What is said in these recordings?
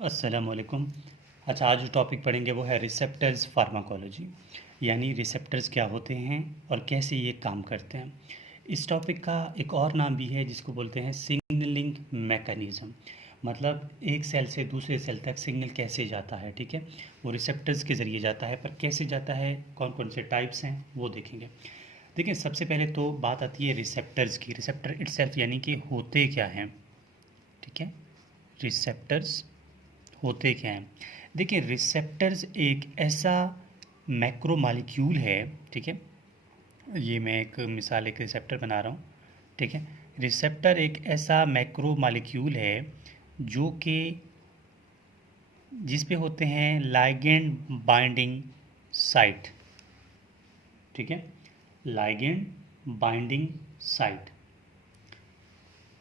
अस्सलामुअलैकुम। अच्छा, आज जो टॉपिक पढ़ेंगे वो है रिसेप्टर्स फार्माकोलॉजी, यानी रिसेप्टर्स क्या होते हैं और कैसे ये काम करते हैं। इस टॉपिक का एक और नाम भी है जिसको बोलते हैं सिग्नलिंग मैकेनिज़्म। मतलब एक सेल से दूसरे सेल तक सिग्नल कैसे जाता है, ठीक है। वो रिसेप्टर्स के ज़रिए जाता है, पर कैसे जाता है, कौन कौन से टाइप्स हैं वो देखेंगे। देखिए, सबसे पहले तो बात आती है रिसेप्टर्स की। रिसेप्टर इटसेल्फ यानी कि होते क्या हैं, ठीक है। रिसेप्टर्स होते क्या हैं। देखिए, रिसेप्टर्स एक ऐसा मैक्रो मॉलिक्यूल है, ठीक है। ये मैं एक मिसाल एक रिसेप्टर बना रहा हूँ, ठीक है। रिसेप्टर एक ऐसा मैक्रो मॉलिक्यूल है जो कि जिस पे होते हैं लाइगेंड बाइंडिंग साइट, ठीक है। लाइगेंड बाइंडिंग साइट,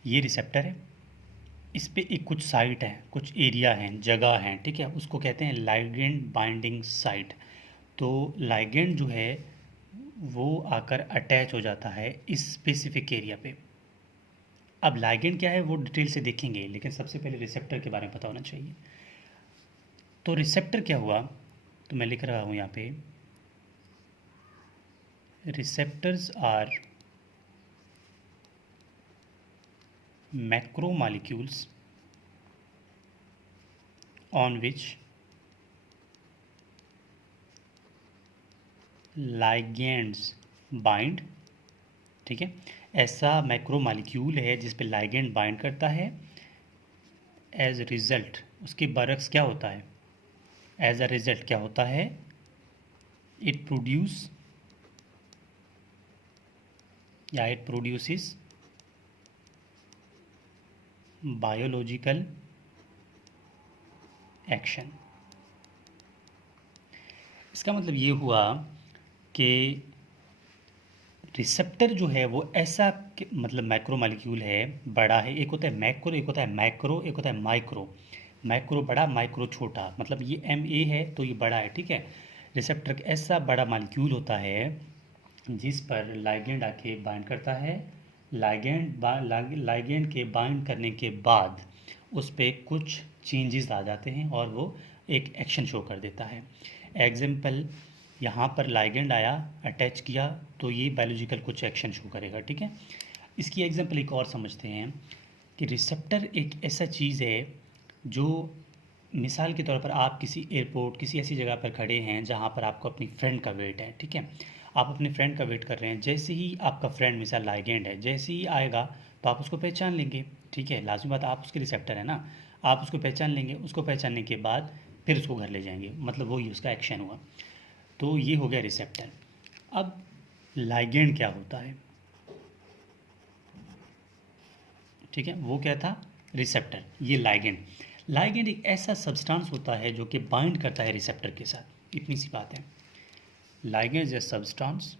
ये रिसेप्टर है। इस पे एक कुछ साइट है, कुछ एरिया है, जगह है, ठीक है। उसको कहते हैं लाइगेंड बाइंडिंग साइट। तो लाइगेंड जो है वो आकर अटैच हो जाता है इस स्पेसिफिक एरिया पे। अब लाइगेंड क्या है वो डिटेल से देखेंगे, लेकिन सबसे पहले रिसेप्टर के बारे में पता होना चाहिए। तो रिसेप्टर क्या हुआ, तो मैं लिख रहा हूँ यहाँ पे, receptors are macro molecules on which ligands bind, ठीक है। ऐसा मैक्रो मॉलिक्यूल है जिस पे लाइगेंड बाइंड करता है। एज रिजल्ट उसके बरक्स क्या होता है, एज अ रिजल्ट क्या होता है, इट प्रोड्यूस या इट प्रोड्यूसेस बायोलॉजिकल एक्शन। इसका मतलब ये हुआ कि रिसेप्टर जो है वो ऐसा मतलब मैक्रो मॉलिक्यूल है, बड़ा है। एक होता है मैक्रो, एक होता है मैक्रो, एक होता है माइक्रो। मैक्रो बड़ा, माइक्रो छोटा, मतलब ये MA है तो ये बड़ा है, ठीक है। रिसेप्टर एक ऐसा बड़ा मॉलिक्यूल होता है जिस पर लाइगेंड आके बाइंड करता है। लाइगेंड के बाइंड करने के बाद उस पर कुछ चेंजेस आ जाते हैं और वो एक एक्शन शो कर देता है। एग्जाम्पल, यहाँ पर लाइगेंड आया, अटैच किया, तो ये बायोलॉजिकल कुछ एक्शन शो करेगा, ठीक है। इसकी एग्जाम्पल एक और समझते हैं कि रिसेप्टर एक ऐसा चीज़ है जो, मिसाल के तौर पर आप किसी एयरपोर्ट, किसी ऐसी जगह पर खड़े हैं जहाँ पर आपको अपनी फ्रेंड का वेट है, ठीक है। आप अपने फ्रेंड का वेट कर रहे हैं, जैसे ही आपका फ्रेंड मिसाल लाइगेंड है, जैसे ही आएगा तो आप उसको पहचान लेंगे, ठीक है। लाजमी बात, आप उसके रिसेप्टर है ना, आप उसको पहचान लेंगे। उसको पहचानने के बाद फिर उसको घर ले जाएंगे, मतलब वही उसका एक्शन हुआ। तो ये हो गया रिसेप्टर। अब लाइगेंड क्या होता है, ठीक है, वो क्या था, रिसेप्टर। ये लाइगेंड, लाइगेंड एक ऐसा सब्सटेंस होता है जो कि बाइंड करता है रिसेप्टर के साथ, इतनी सी बात है। लाइगेंड इज ए सब्सटेंस,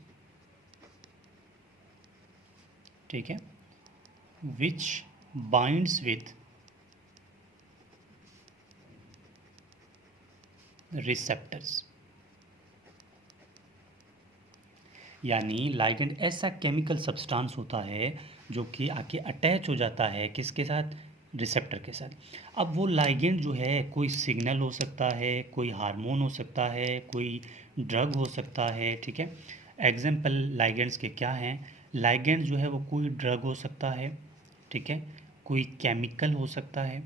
ठीक है, विच बाइंड्स विथ रिसेप्टर्स। यानी लाइगेंड ऐसा केमिकल सब्सटेंस होता है जो कि आके अटैच हो जाता है किसके साथ, रिसेप्टर के साथ। अब वो लाइगेंड जो है कोई सिग्नल हो सकता है, कोई हार्मोन हो सकता है, कोई ड्रग हो सकता है, ठीक है। एग्जाम्पल लाइगेंड्स के क्या हैं, लाइगेंड जो है वो कोई ड्रग हो सकता है, ठीक है, कोई केमिकल हो सकता है,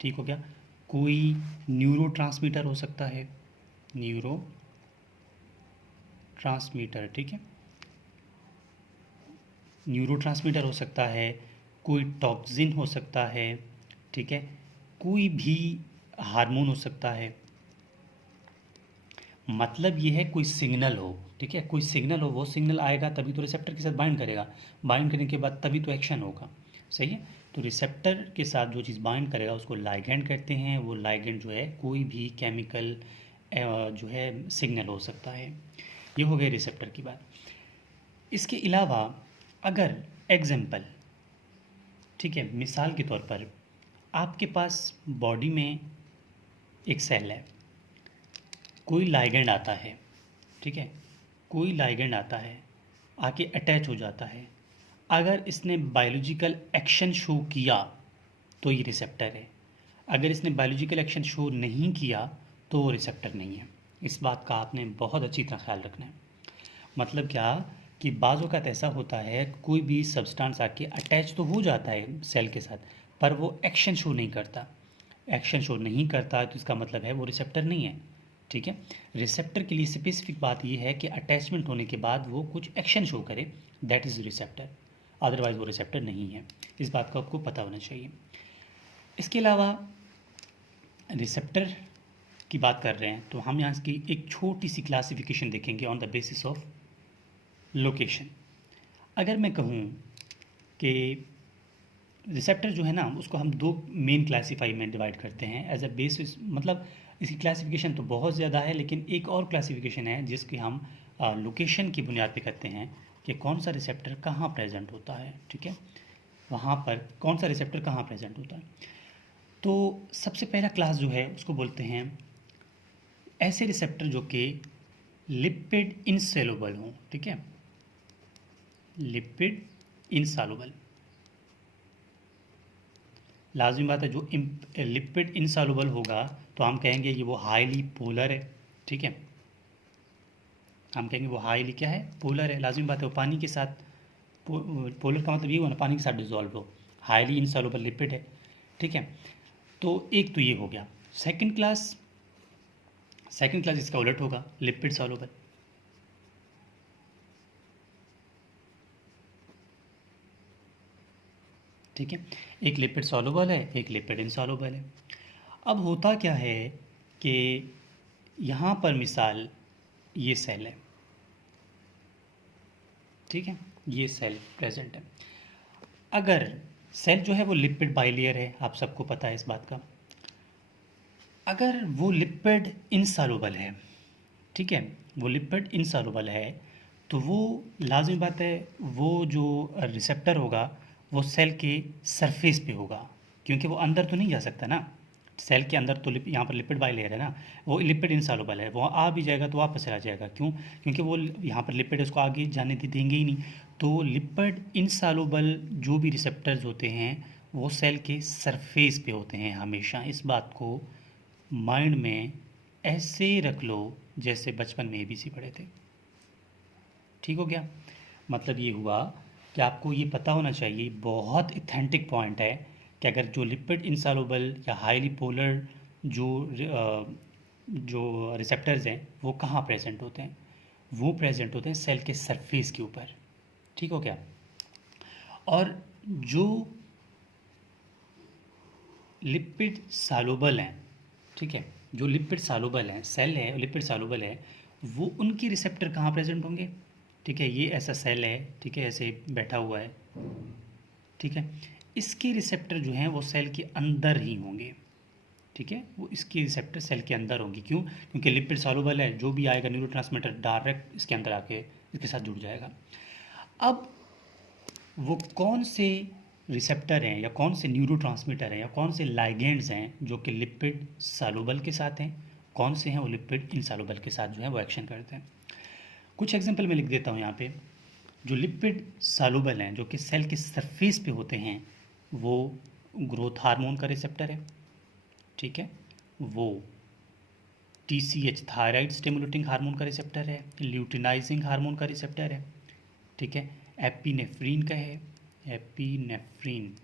ठीक हो गया, कोई न्यूरोट्रांसमीटर हो सकता है, न्यूरो ट्रांसमीटर, ठीक है, न्यूरोट्रांसमीटर हो सकता है, कोई टॉक्सिन हो सकता है, ठीक है, कोई भी हार्मोन हो सकता है। मतलब ये है कोई सिग्नल हो, ठीक है, कोई सिग्नल हो, वो सिग्नल आएगा तभी तो रिसेप्टर के साथ बाइंड करेगा, बाइंड करने के बाद तभी तो एक्शन होगा, सही है। तो रिसेप्टर के साथ जो चीज़ बाइंड करेगा उसको लाइगेंड कहते हैं। वो लाइगेंड जो है कोई भी केमिकल जो है सिग्नल हो सकता है। ये हो गई रिसेप्टर की बात। इसके अलावा अगर एग्जाम्पल, ठीक है, मिसाल के तौर पर आपके पास बॉडी में एक सेल है, कोई लाइगेंड आता है, ठीक है, कोई लाइगेंड आता है, आके अटैच हो जाता है। अगर इसने बायोलॉजिकल एक्शन शो किया तो ये रिसेप्टर है। अगर इसने बायोलॉजिकल एक्शन शो नहीं किया तो वो रिसेप्टर नहीं है। इस बात का आपने बहुत अच्छी तरह ख्याल रखना है। मतलब क्या कि बाज़ औक़ात ऐसा होता है कोई भी सब्सटेंस आके अटैच तो हो जाता है सेल के साथ, पर वो एक्शन शो नहीं करता। एक्शन शो नहीं करता तो इसका मतलब है वो रिसेप्टर नहीं है। ठीक है, रिसेप्टर के लिए स्पेसिफिक बात ये है कि अटैचमेंट होने के बाद वो कुछ एक्शन शो करे, दैट इज़ रिसेप्टर, अदरवाइज वो रिसेप्टर नहीं है। इस बात का आपको पता होना चाहिए। इसके अलावा रिसेप्टर की बात कर रहे हैं तो हम यहाँ की एक छोटी सी क्लासिफिकेशन देखेंगे on the basis of location. अगर मैं कहूँ कि रिसेप्टर जो है ना उसको हम दो मेन क्लासीफाई में डिवाइड करते हैं एज अ बेसिस, मतलब इसकी क्लासिफिकेशन तो बहुत ज़्यादा है, लेकिन एक और क्लासिफिकेशन है जिसकी हम लोकेशन की बुनियाद पे करते हैं कि कौन सा रिसेप्टर कहाँ प्रेजेंट होता है। ठीक है, वहाँ पर कौन सा रिसेप्टर कहाँ प्रेजेंट होता है। तो सबसे पहला क्लास जो है उसको बोलते हैं ऐसे रिसेप्टर जो कि लिपिड इनसोल्यूबल हों। ठीक है, लिपिड इनसॉल्युबल, लाजमी बात है जो लिपिड इनसॉल्युबल होगा तो हम कहेंगे ये वो हाईली पोलर है। ठीक है, हम कहेंगे वो हाईली क्या है, पोलर है। लाजमी बात है वो पानी के साथ, पोलर का मतलब ये हुआ ना पानी के साथ डिजॉल्व हो, हाईली इनसॉल्युबल लिपिड है। ठीक है, तो एक तो ये हो गया। सेकंड क्लास इसका उलट होगा, लिपिड सॉल्युबल। ठीक है, एक लिपिड सॉल्युबल है, एक लिपिड इनसॉल्युबल है। अब होता क्या है कि यहाँ पर मिसाल ये सेल है। ठीक है, ये सेल प्रेजेंट है। अगर सेल जो है वो लिपिड बाइलेयर है, आप सबको पता है इस बात का। अगर वो लिपिड इनसॉल्युबल है, ठीक है, वो लिपिड इनसॉल्युबल है तो वो लाजमी बात है वो जो रिसेप्टर होगा वो सेल के सरफेस पे होगा, क्योंकि वो अंदर तो नहीं जा सकता ना। सेल के अंदर तो यहाँ पर लिपिड बाइलेयर है ना, वो लिपिड इनसॉल्युबल है, वो आ भी जाएगा तो वापस चला जाएगा। क्यों? क्योंकि वो यहाँ पर लिपिड उसको आगे जाने देंगे ही नहीं। तो लिपिड इनसॉल्युबल जो भी रिसेप्टर्स होते हैं वो सेल के सरफेस पे होते हैं हमेशा। इस बात को माइंड में ऐसे रख लो जैसे बचपन में एबीसी पढ़े थे। ठीक हो गया? मतलब ये हुआ कि आपको ये पता होना चाहिए, बहुत ऑथेंटिक पॉइंट है कि अगर जो लिपिड इनसॉल्युबल या हाईली पोलर जो रिसेप्टर्स हैं वो कहाँ प्रेजेंट होते हैं, वो प्रेजेंट होते हैं सेल के सरफेस के ऊपर। ठीक हो गया? और जो लिपिड सॉल्युबल हैं, ठीक है, जो लिपिड सॉल्युबल हैं, सेल है लिपिड सॉल्युबल है, वो उनकी रिसेप्टर कहाँ प्रेजेंट होंगे। ठीक है, ये ऐसा सेल है, ठीक है, ऐसे बैठा हुआ है, ठीक है, इसके रिसेप्टर जो हैं वो सेल के अंदर ही होंगे। ठीक है, वो इसकी रिसेप्टर सेल के अंदर होंगी। क्यों? क्योंकि लिपिड सॉल्युबल है, जो भी आएगा न्यूरोट्रांसमीटर डायरेक्ट इसके अंदर आके इसके साथ जुड़ जाएगा। अब वो कौन से रिसेप्टर हैं या कौन से न्यूरोट्रांसमीटर हैं या कौन से लाइगेंड्स हैं जो कि लिपिड सॉल्युबल के साथ हैं, कौन से हैं वो लिपिड इनसॉल्युबल के साथ जो है वो एक्शन करते हैं। कुछ एग्जांपल मैं लिख देता हूँ यहाँ पे। जो लिपिड सॉल्युबल हैं जो कि सेल के सरफेस पे होते हैं वो ग्रोथ हार्मोन का रिसेप्टर है। ठीक है, वो TCH थायराइड स्टिमुलेटिंग हार्मोन का रिसेप्टर है, ल्यूटिनाइजिंग हार्मोन का रिसेप्टर है। ठीक है, एपिनेफ्रीन का है, एपिनेफ्रीन।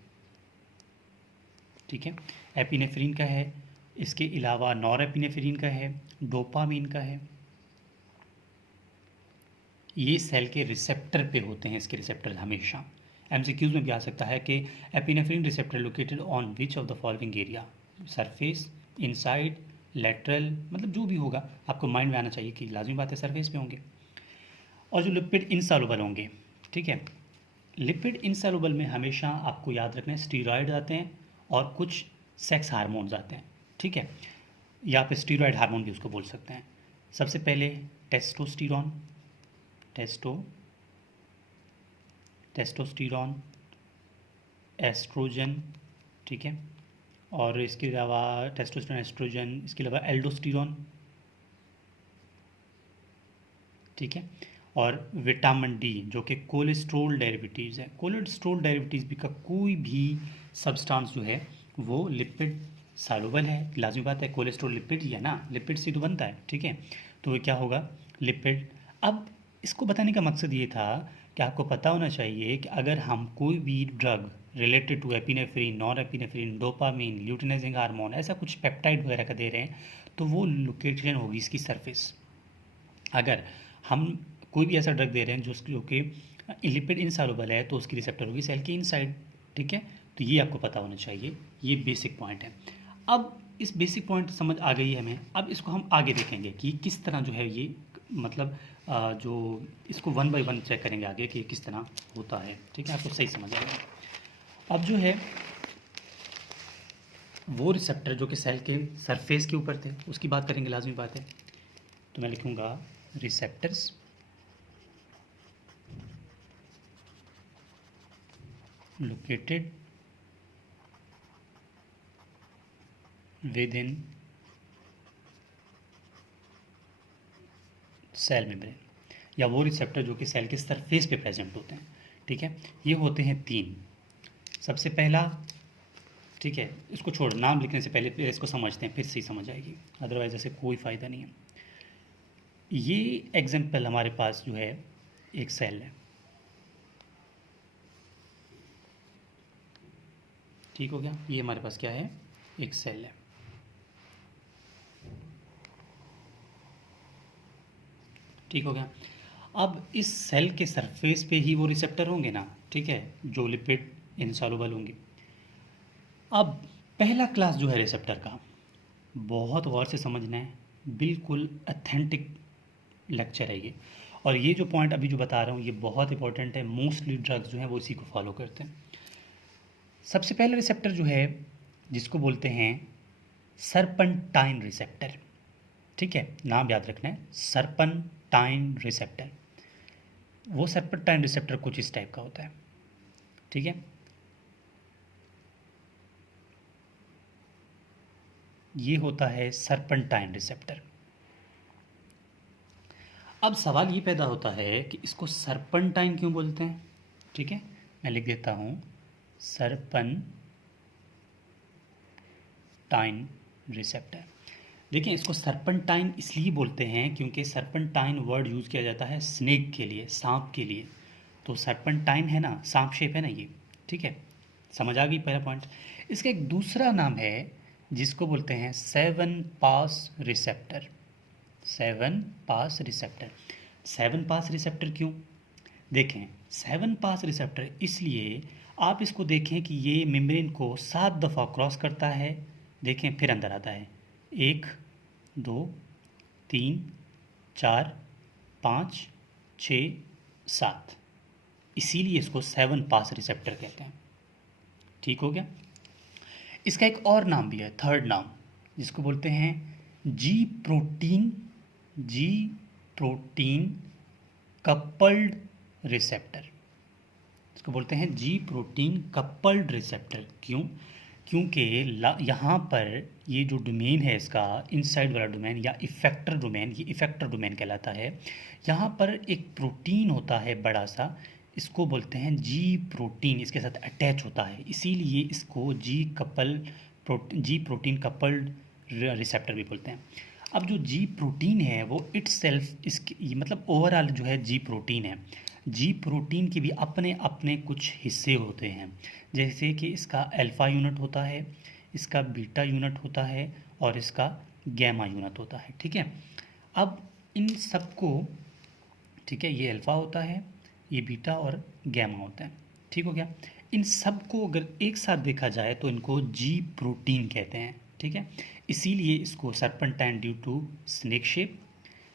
ठीक है, एपिनेफ्रीन का है। इसके अलावा नॉरएपिनेफ्रीन का है, डोपामीन का है। ये सेल के रिसेप्टर पे होते हैं, इसके रिसेप्टर हमेशा। MCQs में भी आ सकता है कि epinephrine receptor located on which of the following area, surface, inside, lateral, मतलब जो भी होगा आपको माइंड में आना चाहिए कि लाजमी बात है सरफेस पे होंगे। और जो लिपिड इनसॉल्युबल होंगे, ठीक है, लिपिड इनसॉल्युबल में हमेशा आपको याद रखना है स्टीरॉयड आते हैं और कुछ सेक्स हार्मोन्स आते हैं। ठीक है, या फिर स्टीरॉयड हार्मोन भी उसको बोल सकते हैं। सबसे पहले टेस्टोस्टेरोन, टेस्टोस्टेरोन, एस्ट्रोजन, ठीक है, और इसके अलावा टेस्टोस्टेरोन, एस्ट्रोजन, इसके अलावा एल्डोस्टेरोन, ठीक है, और विटामिन डी जो कि कोलेस्ट्रोल डेरिवेटिव्स है। कोलेस्ट्रोल डेरिवेटिव्स भी का कोई भी सब्सटेंस जो है वो लिपिड सॉल्युबल है, लाजमी बात है, कोलेस्ट्रॉल लिपिड ही है ना, लिपिड से तो बनता है, ठीक है। तो ये क्या होगा, लिपिड। अब इसको बताने का मकसद ये था कि आपको पता होना चाहिए कि अगर हम कोई भी drug related to epinephrine, non epinephrine, dopamine, luteinizing hormone, ऐसा कुछ पेप्टाइड वगैरह का दे रहे हैं, तो वो लोकेशन होगी इसकी सरफेस। अगर हम कोई भी ऐसा ड्रग दे रहे हैं जो कि लिपिड इनसॉल्युबल है, तो उसकी रिसेप्टर होगी सेल के इनसाइड, ठीक है। तो ये आपको पता होना चाहिए, ये बेसिक पॉइंट है। अब इस बेसिक पॉइंट समझ आ गई है हमें, अब इसको हम आगे देखेंगे कि किस तरह जो है ये मतलब जो इसको वन बाय वन चेक करेंगे आगे कि किस तरह होता है, ठीक है, आपको सही समझ आएगा। अब जो है वो रिसेप्टर जो कि सेल के सरफेस के ऊपर थे, उसकी बात करेंगे, लाजमी बात है। तो मैं लिखूँगा receptors located within cell membrane, या वो रिसेप्टर जो कि सेल के सरफेस पे प्रेजेंट होते हैं, ठीक है। ये होते हैं तीन। सबसे पहला, ठीक है, इसको छोड़, नाम लिखने से पहले इसको समझते हैं, फिर सही समझ आएगी, अदरवाइज ऐसे कोई फ़ायदा नहीं है। ये एग्जाम्पल हमारे पास जो है एक सेल है, ठीक हो गया। ये हमारे पास क्या है, एक सेल है। ठीक हो गया। अब इस सेल के सरफेस पे ही वो रिसेप्टर होंगे ना, ठीक है, जो लिपिड इनसॉल्युबल होंगे। अब पहला क्लास जो है रिसेप्टर का, बहुत गौर से समझना है, बिल्कुल अथेंटिक लेक्चर है ये। और ये जो पॉइंट अभी जो बता रहा हूँ ये बहुत इंपॉर्टेंट है, मोस्टली ड्रग्स जो हैं वो इसी को फॉलो करते हैं। सबसे पहला रिसेप्टर जो है जिसको बोलते हैं सर्पेंटाइन रिसेप्टर, ठीक है, नाम याद रखना है, सर्पेंटाइन रिसेप्टर। वो सर्पेंटाइन रिसेप्टर कुछ इस टाइप का होता है, ठीक है। ये होता है सर्पेंटाइन रिसेप्टर। अब सवाल ये पैदा होता है कि इसको सर्पेंटाइन क्यों बोलते हैं, ठीक है, मैं लिख देता हूँ सर्पेंटाइन रिसेप्टर। देखिए, इसको सर्पेंटाइन इसलिए बोलते हैं क्योंकि सर्पेंटाइन वर्ड यूज़ किया जाता है स्नेक के लिए, सांप के लिए। तो सर्पेंटाइन है ना, सांप शेप है ना ये, ठीक है, समझ आ गई पहला पॉइंट। इसका एक दूसरा नाम है जिसको बोलते हैं सेवन पास रिसेप्टर। सेवन पास रिसेप्टर। सेवन पास रिसेप्टर क्यों, देखें, सेवन पास रिसेप्टर इसलिए, आप इसको देखें कि ये मेम्ब्रेन को 7 दफ़ा क्रॉस करता है, देखें, फिर अंदर आता है, 1 2 3 4 5 6 7, इसीलिए इसको सेवन पास रिसेप्टर कहते हैं। ठीक हो गया। इसका एक और नाम भी है, थर्ड नाम, जिसको बोलते हैं जी प्रोटीन, जी प्रोटीन कपल्ड रिसेप्टर। इसको बोलते हैं जी प्रोटीन कपल्ड रिसेप्टर। क्यों, क्योंकि यहाँ पर ये जो डोमेन है इसका, इनसाइड वाला डोमेन या इफेक्टर डोमेन, ये इफेक्टर डोमेन कहलाता है। यहाँ पर एक प्रोटीन होता है बड़ा सा, इसको बोलते हैं जी प्रोटीन, इसके साथ अटैच होता है, इसीलिए इसको जी प्रोटीन कपल्ड रिसेप्टर भी बोलते हैं। अब जो जी प्रोटीन है वो इट्स सेल्फ, इसकी मतलब ओवरऑल जो है जी प्रोटीन है, जी प्रोटीन के भी अपने अपने कुछ हिस्से होते हैं, जैसे कि इसका अल्फ़ा यूनिट होता है, इसका बीटा यूनिट होता है और इसका गैमा यूनिट होता है, ठीक है। अब इन सबको, ठीक है, ये अल्फ़ा होता है, ये बीटा और गैमा होता है, ठीक हो गया। इन सबको अगर एक साथ देखा जाए तो इनको जी प्रोटीन कहते हैं, ठीक है। इसीलिए इसको serpentine due to snake shape,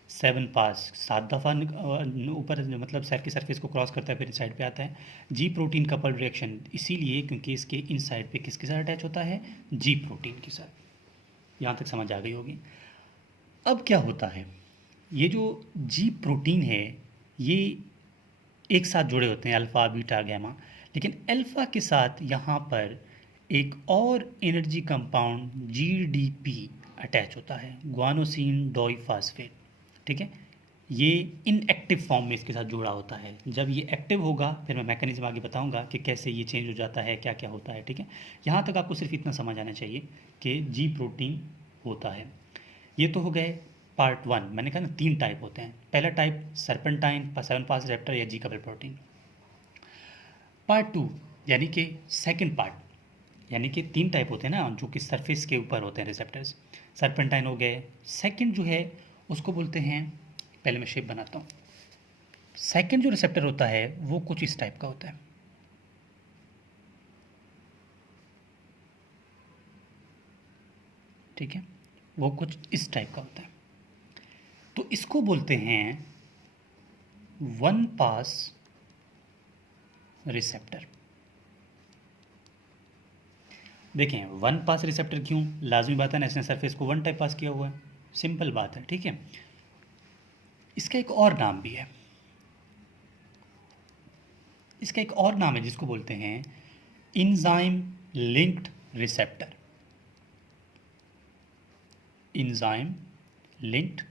seven pass 7 दफ़ा ऊपर मतलब सेल की सरफेस को क्रॉस करता है, फिर साइड पे आता है। जी प्रोटीन कपल रिएक्शन इसीलिए क्योंकि इसके इन साइड पे किसके साथ अटैच होता है, जी प्रोटीन के साथ। यहाँ तक समझ आ गई होगी। अब क्या होता है, ये जो जी प्रोटीन है ये एक साथ जुड़े होते हैं, अल्फ़ा बीटा गैमा, लेकिन अल्फ़ा के साथ यहाँ पर एक और एनर्जी कंपाउंड GDP अटैच होता है, ग्वानोसिन डाइफॉस्फेट, ठीक है। ये इनएक्टिव फॉर्म में इसके साथ जुड़ा होता है। जब ये एक्टिव होगा फिर मैं मैकेनिज्म आगे बताऊंगा कि कैसे ये चेंज हो जाता है, क्या क्या होता है, ठीक है। यहाँ तक आपको सिर्फ इतना समझ आना चाहिए कि जी प्रोटीन होता है। ये तो हो गए पार्ट 1। मैंने कहा ना 3 टाइप होते हैं। पहला टाइप सर्पेंटाइन, 7 पास रिसेप्टर या जी कपल प्रोटीन। पार्ट 2 यानी कि सेकंड पार्ट, यानी कि 3 टाइप होते हैं ना जो कि सरफेस के ऊपर होते हैं रिसेप्टर्स। सर्पेंटाइन हो गए। सेकंड जो है उसको बोलते हैं, पहले मैं शेप बनाता हूँ। सेकंड जो रिसेप्टर होता है वो कुछ इस टाइप का होता है, ठीक है, वो कुछ इस टाइप का होता है। तो इसको बोलते हैं वन पास रिसेप्टर। देखें वन पास रिसेप्टर क्यों, लाजमी बात है ना, इसने सरफेस को वन टाइप पास किया हुआ है, सिंपल बात है, ठीक है। इसका एक और नाम भी है, इसका एक और नाम है जिसको बोलते हैं enzyme linked receptor. Enzyme linked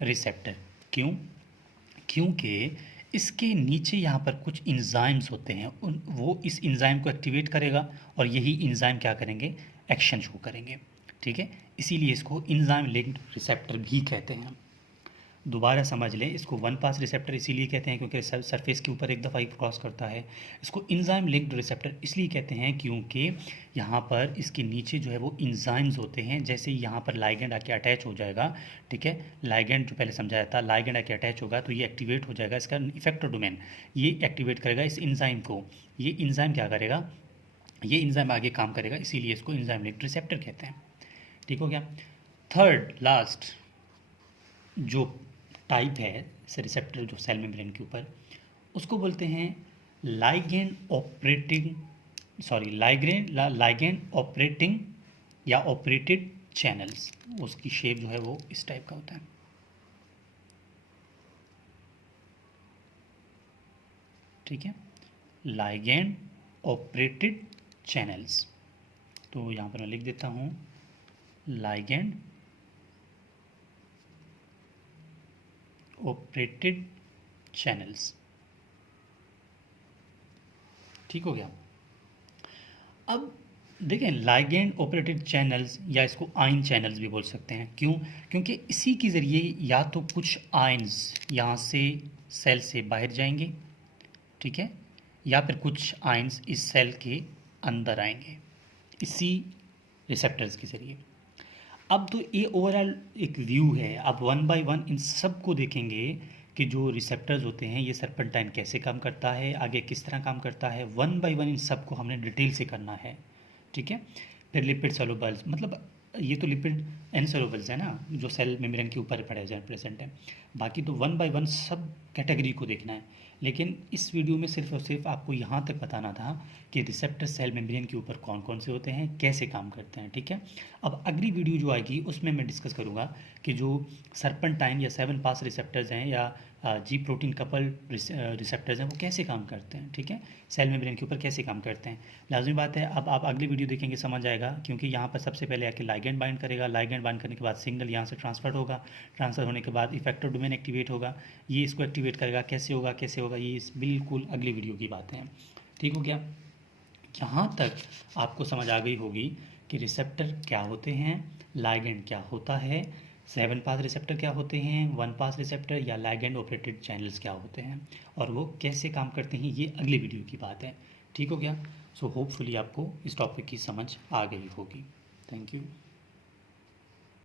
receptor क्यों? क्योंकि इसके नीचे यहाँ पर कुछ इंजाइम्स होते हैं, वो इस इंजाइम को एक्टिवेट करेगा और यही इंजाइम क्या करेंगे, एक्शन शो करेंगे, ठीक है। इसीलिए इसको इंजाइम लिंक्ड रिसेप्टर भी कहते हैं। दोबारा समझ लें, इसको वन पास रिसेप्टर इसीलिए कहते हैं क्योंकि सरफेस के ऊपर एक दफ़ा ही क्रॉस करता है। इसको इंजाइम लिंक्ड रिसेप्टर इसलिए कहते हैं क्योंकि यहाँ पर इसके नीचे जो है वो इंजाइम्स होते हैं। जैसे यहाँ पर लाइगेंड आके अटैच हो जाएगा, ठीक है, लाइगेंड जो पहले समझाया था, लाइगेंड आके अटैच होगा तो ये एक्टिवेट हो जाएगा, इसका इफेक्टर डोमेन ये एक्टिवेट करेगा इस इंजाइम को। ये इंजाइम क्या करेगा, ये इंजाइम आगे काम करेगा, इसीलिए इसको इंजाइम लिंक्ड रिसेप्टर कहते हैं, ठीक हो गया। थर्ड लास्ट जो टाइप है इस रिसेप्टर जो सेल मेम्ब्रेन के ऊपर, उसको बोलते हैं लाइगेंड ऑपरेटिंग या ऑपरेटेड चैनल्स। उसकी शेप जो है वो इस टाइप का होता है, ठीक है, लाइगेंड ऑपरेटेड चैनल्स। तो यहाँ पर मैं लिख देता हूँ लाइगेंड ऑपरेटेड चैनल्स, ठीक हो गया। अब देखें लाइगेंड ऑपरेटेड चैनल्स या इसको आयन चैनल्स भी बोल सकते हैं, क्यों? क्योंकि इसी के ज़रिए या तो कुछ आयन्स यहाँ से सेल से बाहर जाएंगे, ठीक है, या फिर कुछ आयन्स इस सेल के अंदर आएंगे इसी रिसेप्टर्स के ज़रिए। अब तो ये ओवरऑल एक व्यू है, आप वन बाय वन इन सब को देखेंगे कि जो रिसेप्टर्स होते हैं ये सर्पेंटाइन कैसे काम करता है, आगे किस तरह काम करता है, वन बाय वन इन सब को हमने डिटेल से करना है, ठीक है। फिर लिपिड सोलुबल्स, मतलब ये तो लिपिड एनसोलुबल्स है ना जो सेल मेम्ब्रेन के ऊपर पड़े प्रेजेंट है, बाकी तो वन बाय वन सब कैटेगरी को देखना है। लेकिन इस वीडियो में सिर्फ और सिर्फ आपको यहाँ तक बताना था कि रिसेप्टर सेल मेम्ब्रेन के ऊपर कौन कौन से होते हैं, कैसे काम करते हैं, ठीक है। अब अगली वीडियो जो आएगी उसमें मैं डिस्कस करूँगा कि जो सर्पेंटाइन या 7 पास रिसेप्टर्स हैं या जी प्रोटीन कपल रिसेप्टर्स हैं वो कैसे काम करते हैं, ठीक है, सेल मेम्ब्रेन के ऊपर कैसे काम करते हैं। लाजमी बात है अब आप अगली वीडियो देखेंगे समझ आएगा, क्योंकि यहाँ पर सबसे पहले आके लाइगेंड बाइंड करेगा, लाइगेंड बाइंड करने के बाद सिग्नल यहाँ से ट्रांसफर होगा, ट्रांसफर होने के बाद इफेक्टर डोमेन एक्टिवेट होगा, ये इसको एक्टिवेट करेगा, कैसे होगा कैसे होगा, ये बिल्कुल अगली वीडियो की बातें हैं, ठीक हो गया। यहाँ तक आपको समझ आ गई होगी कि रिसेप्टर क्या होते हैं, लाइगेंड क्या होता है, 7 पास रिसेप्टर क्या होते हैं, 1 पास रिसेप्टर या लाइगेंड ऑपरेटेड चैनल्स क्या होते हैं और वो कैसे काम करते हैं, ये अगली वीडियो की बात है, ठीक हो गया। सो होपफुली आपको इस टॉपिक की समझ आ गई होगी। Thank you.